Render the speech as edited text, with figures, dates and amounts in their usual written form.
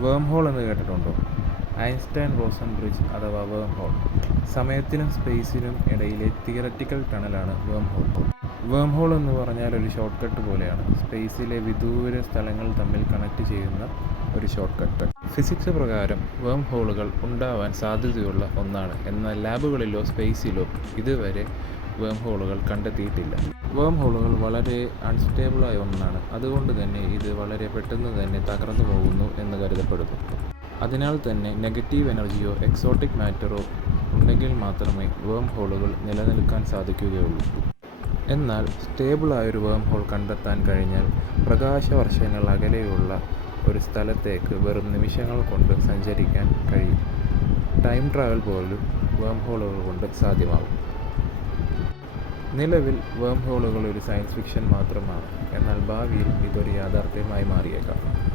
വേം ഹോൾ എന്ന് കേട്ടിട്ടുണ്ടോ? ഐൻസ്റ്റൈൻ റോസൻ ബ്രിഡ്ജ് അഥവാ വേം ഹോൾ. സമയത്തിനും സ്പേസിനും ഇടയിലെ തിയററ്റിക്കൽ ടണലാണ് വേം ഹോൾ. വേം ഹോൾ എന്ന് പറഞ്ഞാൽ ഒരു ഷോർട്ട് കട്ട് പോലെയാണ്. സ്പേസിലെ വിദൂര സ്ഥലങ്ങൾ തമ്മിൽ കണക്ട് ചെയ്യുന്ന ഒരു ഷോർട്ട് കട്ട്. ഫിസിക്സ് പ്രകാരം വേം ഹോളുകൾ ഉണ്ടാവാൻ സാധ്യതയുള്ള ഒന്നാണ്. എന്നാൽ ലാബുകളിലോ സ്പേസിലോ ഇതുവരെ വേം ഹോളുകൾ കണ്ടെത്തിയിട്ടില്ല. വേം ഹോളുകൾ വളരെ അൺസ്റ്റേബിളായ ഒന്നാണ്. അതുകൊണ്ട് തന്നെ ഇത് വളരെ പെട്ടെന്ന് തന്നെ തകർന്നു പോകുന്നു എന്ന് കരുതപ്പെടുന്നു. അതിനാൽ തന്നെ നെഗറ്റീവ് എനർജിയോ എക്സോട്ടിക് മാറ്ററോ ഉണ്ടെങ്കിൽ മാത്രമേ വേം ഹോളുകൾ നിലനിൽക്കാൻ സാധിക്കുകയുള്ളൂ. എന്നാൽ സ്റ്റേബിളായൊരു വേം ഹോൾ കണ്ടെത്താൻ കഴിഞ്ഞാൽ പ്രകാശവർഷങ്ങൾ അകലെയുള്ള ഒരു സ്ഥലത്തേക്ക് വെറും നിമിഷങ്ങൾ കൊണ്ട് സഞ്ചരിക്കാൻ കഴിയും. ടൈം ട്രാവൽ പോലും വേം ഹോളുകൾ കൊണ്ട് സാധ്യമാകും. നിലവിൽ വേം ഹോളുകൾ ഒരു സയൻസ് ഫിക്ഷൻ മാത്രമാണ്. എന്നാൽ ഭാവിയിൽ ഇതൊരു യാഥാർത്ഥ്യമായി മാറിയേക്കാം.